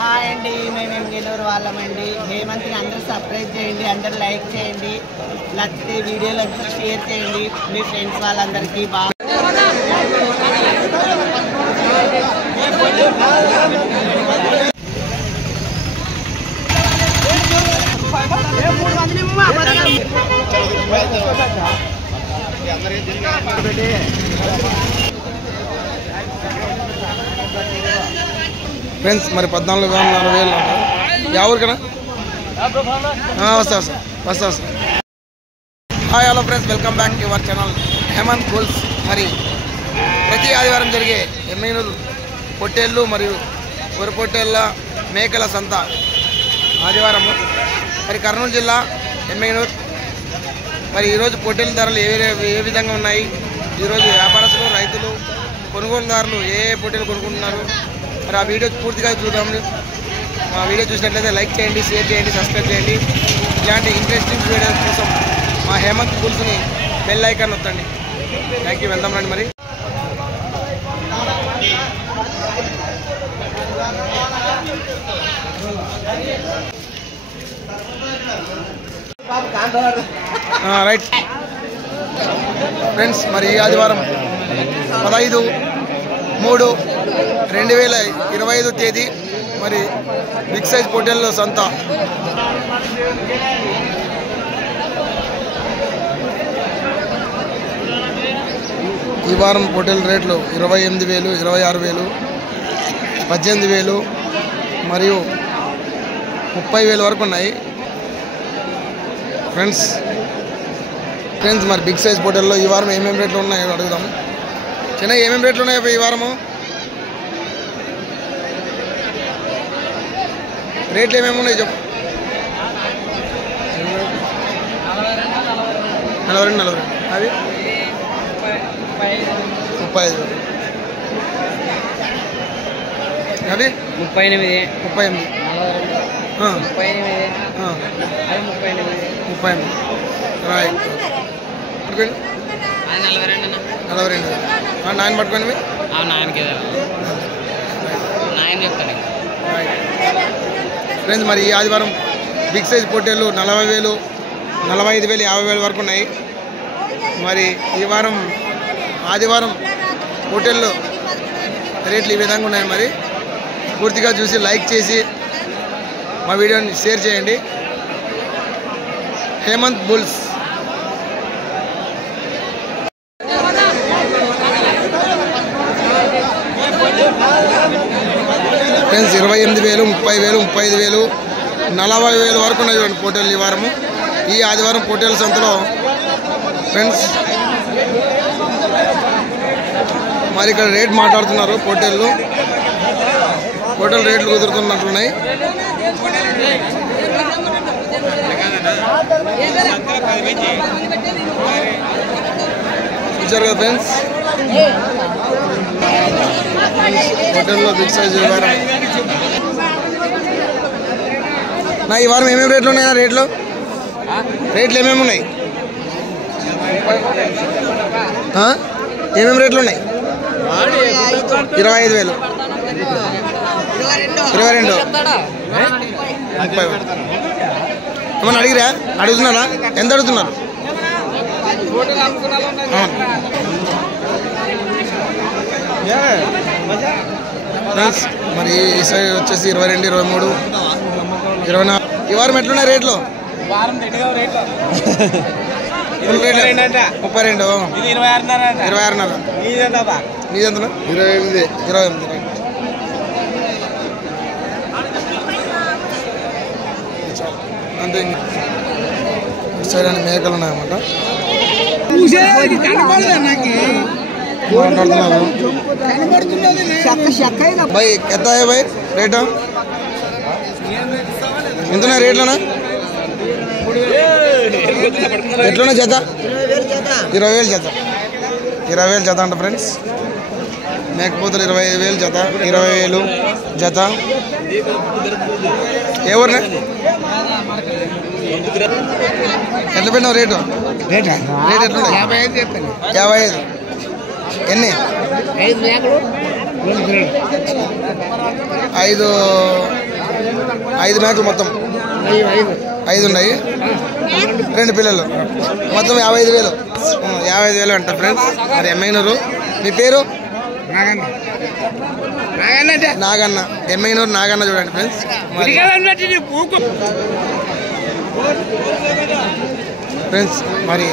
Hi అండి, మేము ఎంగేలూరు వాళ్ళమండి. హేమంత్ని అందరూ సబ్స్క్రైబ్ చేయండి, అందరూ లైక్ చేయండి, నచ్చితే వీడియోలు అందరూ షేర్ చేయండి మీ ఫ్రెండ్స్ వాళ్ళందరికీ. బాగా ఫ్రెండ్స్ మరి 14,000 యా ఊరికనా వస్తా hi hello friends, welcome back to your channel Hemanth bulls. మరి ప్రతి ఆదివారం జరిగే ఎమ్మెనూరు పొట్టేళ్ళు మరియు వరి పొట్టేళ్ళ మేకల సంత ఆదివారము మరి కర్నూలు జిల్లా ఎమ్మెనూరు. మరి ఈరోజు పొట్టేళ్ళ ధరలు ఏ విధంగా ఉన్నాయి, ఈరోజు వ్యాపారస్తులు రైతులు కొనుగోలుదారులు ఏ పొట్టేలు కొనుక్కుంటున్నారు, మరి ఆ వీడియో పూర్తిగా చూద్దాము. ఆ వీడియో చూసినట్లయితే లైక్ చేయండి, షేర్ చేయండి, సబ్స్క్రైబ్ చేయండి. ఇలాంటి ఇంట్రెస్టింగ్ వీడియోస్ కోసం మా హేమంత్ బుల్స్ని బెల్ ఐకాన్ నొత్తండి. Thank you. వెళ్దాం రండి. మరి రైట్ ఫ్రెండ్స్, మరి ఈ ఆదివారం 15/3/2025 తేదీ మరి బిగ్ సైజ్ పొట్టేళ్ళ సంత. ఈ వారం పొట్టేళ్ళ రేట్లు 28,000, 26,000, 18,000 మరియు 30,000 వరకు ఉన్నాయి ఫ్రెండ్స్. మరి బిగ్ సైజ్ పొట్టేళ్ళలో ఈ వారం ఏమేమి రేట్లు ఉన్నాయో అడుగుదాం. చిన్న ఏమేమి రేట్లు ఉన్నాయో ఈ వారము రేట్లు ఏమేమి ఉన్నాయి చెప్పు. 42 అది 35 అది 38 రైట్. 42 నాయన పట్టుకోండి. ఫ్రెండ్స్, మరి ఈ ఆదివారం బిగ్ సైజ్ పొట్టేళ్ళు 40,000, 45,000, 50,000 వరకు ఉన్నాయి. మరి ఈ వారం ఆదివారం పొట్టేళ్ళు రేట్లు ఈ విధంగా ఉన్నాయి. మరి పూర్తిగా చూసి లైక్ చేసి మా వీడియోని షేర్ చేయండి. హేమంత్ బుల్స్. ఫ్రెండ్స్ 28,000, 30,000, 35,000, 40,000 వరకు ఉన్నాయి పొట్టేళ్ళు ఈ వారము. ఈ ఆదివారం పొట్టేళ్ళ సంతలో ఫ్రెండ్స్ మరి ఇక్కడ రేట్ మాట్లాడుతున్నారు. పొట్టేళ్ళు రేట్లు కుదురుతున్నట్లున్నాయి. చూసారు కదా ఫ్రెండ్స్, పొట్టేళ్ళలో బిగ్ సైజ్ ఈ వారం. ఈ వారం ఏమేమి రేట్లు ఉన్నాయా? రేట్లు ఏమేమి ఉన్నాయి? ఏమేమి రేట్లు ఉన్నాయి? 25,000, 22, 30. ఏమన్నా అడుగుతున్నారా? ఎంత అడుగుతున్నారు? మరి ఈ సైడ్ వచ్చేసి 22, 23, 24. ఈ వారం ఎట్లున్నాయి రేట్లు? 32, 26,500. నీదెంతనా? 28. అంతే. సైడ్ అని మేకలు ఉన్నాయన్నమాట. भाई कहता है भाई रेट ఎంతనా రేట్లనా? ఎట్లనా జత? 20,000 జత. 20,000 జత అంట ఫ్రెండ్స్. మేకపోతలు 25,000 జత, 20,000 జత. ఏ ఊరినా? ఎట్లా పెట్టినావు రేటు? రేట్ ఎట్లా? 55. ఎన్ని? 5 5 మేకలు మొత్తం 5 ఉన్నాయి, 2 పిల్లలు మొత్తం 55,000. 55,000 అంట ఫ్రెండ్స్. మరి ఎమ్మెనూరు. మీ పేరు? నాగన్న. ఎమ్మెనూరు నాగన్న చూడండి ఫ్రెండ్స్. ఫ్రెండ్స్ మరి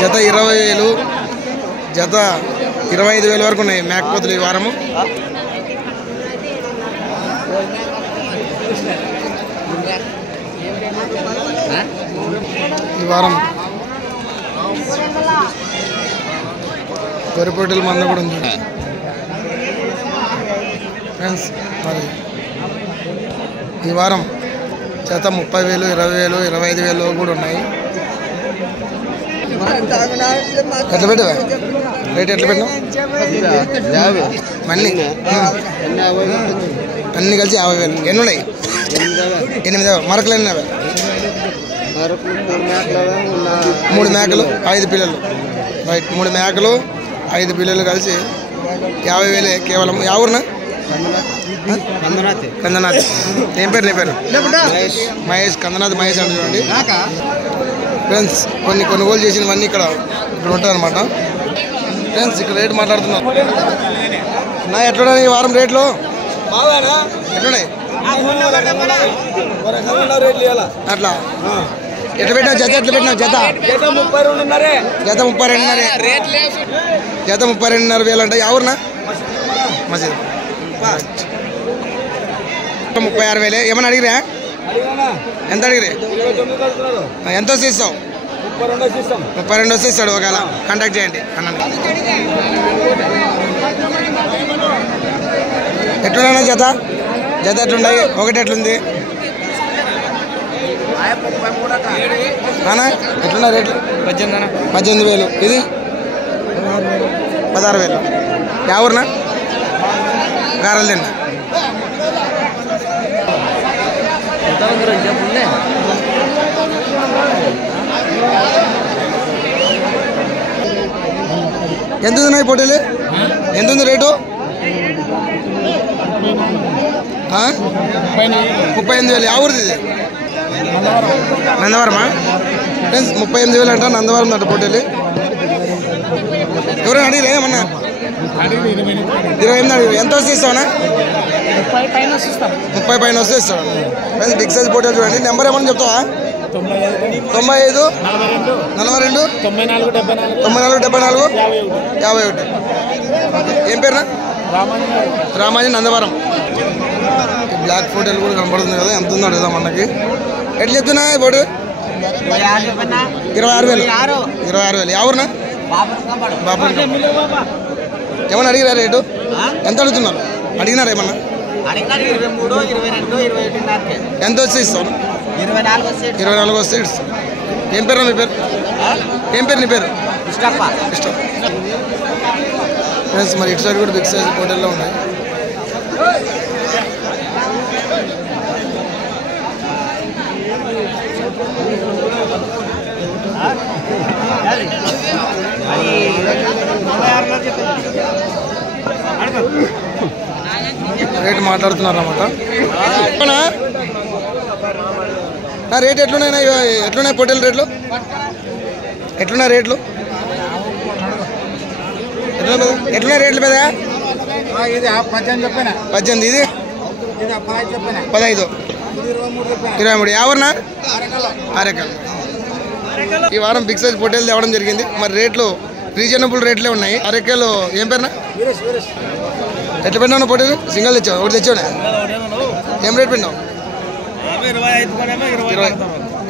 జత 20,000, జత 25,000 వరకు ఉన్నాయి మేకపోతులు ఈ వారము. ఈ వారం వరిపోటీల మంద కూడా ఉంది ఫ్రెండ్స్. మరి ఈ వారం జత 30,000, 20,000, 25,000 కూడా ఉన్నాయి. ఎట్లా పెట్టావా రేట్? ఎట్లా పెట్టినావు? అన్నీ కలిసి 50,000. ఎన్ని ఉన్నాయి? 8. మరకలు ఎన్ని? 3 మేకలు 5 పిల్లలు. రైట్, 3 మేకలు 5 పిల్లలు కలిసి 50,000 కేవలం. ఎవరునా? కందనాథ్. ఏం పేరు? నీ పేరు? మహేష్. కందనాథ్ మహేష్ అంటే చూడండి ఫ్రెండ్స్. కొన్ని కొనుగోలు చేసినవన్నీ ఇక్కడ ఉంటాయన్నమాట ఫ్రెండ్స్. ఇక్కడ రేటు మాట్లాడుతున్నాం. నా ఎట్లున్నాయి ఈ వారం రేట్లు? ఎట్లున్నాయి? అట్లా ఎట్లా పెట్టినావు జత? ఎట్లా పెట్టినావు జత? జత 32,500 అంటే. ఎవరునా? మసీద్. 36,000. ఏమన్నా అడిగిరా? ఎంత అడిగిరే? ఎంత వస్తే ఇస్తావు? 32 వస్తే ఇస్తాడు. ఒకవేళ కాంటాక్ట్ చేయండి అన్న. ఎట్లున్నా జత? జత ఎట్లున్నాయి? ఒకటి ఎట్లుంది అన్నా? ఎట్లున్నా రేట్లు? 18,000. ఇది 16,000. ఎవరునా? గారల్దండి. ఎంత ఉన్నాయి పోటీలు? ఎంత ఉంది రేటు? 38,000. ఎవరిది ఇది? నందవరమా ఫ్రెండ్స్? 38,000 అంట. నందవరం అంట పోటీలు. ఎవరైనా అడిగిరే ఏమన్నా? 28 అడిగారు. ఎంత వస్తే ఇస్తావనా? 30 పైన వస్తే ఇస్తాడు ఫ్రెండ్స్. బిగ్ సైజ్ పోటీలు చూడండి. నెంబర్ ఏమన్నా చెప్తావా? 95 42 94 74 51. ఏం పేరునా? రామాజీ. నందవరం. బ్లాక్ ఫోటోలు కూడా కనపడుతుంది కదా. ఎంత ఉందో అడుగుదాం అన్నకి. ఎట్లా చెప్తున్నా పోటీ? 26,000. ఎవరునా? బాబు. ఏమన్నా అడిగిరా రేటు? ఎంత అడుగుతున్నారు? అడిగినారా ఏమన్నా? ఎంత వచ్చి ఇస్తాను? 24 వస్తే ఇస్తాను. ఏం పేరు? మీ పేరు? ఏం పేరు నీ పేరు? ఇష్టం ఫ్రెండ్స్. మరి ఇటు సైడ్ కూడా బిగ్ సైజ్ హోటల్లో ఉన్నాయి. రేటు మాట్లాడుతున్నారు అన్నమాట. రేట్ ఎట్లున్నాయి? ఎట్లున్నాయి పొట్టేల రేట్లు? ఎట్లున్నాయి రేట్లు? ఎట్లున్నాయి రేట్లు పెద్ద? 18. ఇది 15. 23. ఎవరునా? అరెకల్. ఈ వారం బిగ్ సైజ్ పొట్టేలు తేవడం జరిగింది. మరి రేట్లు రీజనబుల్ రేట్లే ఉన్నాయి. అరెకల్. ఏం పేరునా? ఎట్లా పెట్టినావు పొట్టేలు? సింగల్ తెచ్చావు? ఒకటి తెచ్చావునా? ఏం రేట్ పెట్టినావు?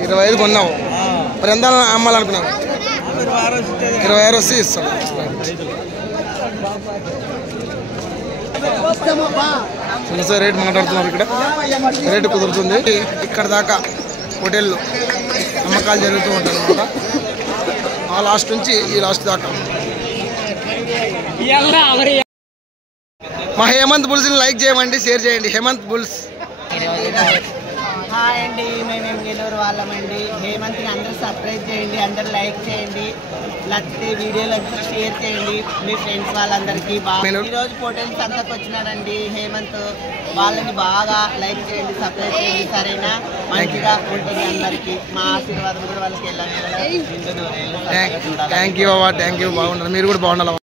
25 కొన్నావు. మరి ఎంత అమ్మాలనుకున్నావు? 26 వస్తే ఇస్తాను. చిన్న రేట్ మాట్లాడుతున్నారు ఇక్కడ. రేటు కుదురుతుంది. ఇక్కడ దాకా హోటళ్ళు అమ్మకాలు జరుగుతూ ఉంటాయి అన్నమాట. ఆ లాస్ట్ నుంచి ఈ లాస్ట్ దాకా. మా హేమంత్ బుల్స్ని లైక్ చేయమండి, షేర్ చేయండి. హేమంత్ బుల్స్ హాయ్ అండి, మేము ఎంగేలూరు వాళ్ళమండి. హేమంత్ని అందరూ సబ్స్క్రైబ్ చేయండి, అందరూ లైక్ చేయండి, నచ్చితే వీడియోలు అందరూ షేర్ చేయండి మీ ఫ్రెండ్స్ వాళ్ళందరికీ. ఈరోజు పోటీలు సంతకు వచ్చినారండి హేమంత్, వాళ్ళని బాగా లైక్ చేయండి, సబ్స్క్రైబ్ చేయండి, సరేనా? మంచిగా ఉంటుంది అందరికీ. మా ఆశీర్వాదం కూడా వాళ్ళకి వెళ్ళాలి. థ్యాంక్ యూ బాగున్నారు, మీరు కూడా బాగుండాలి.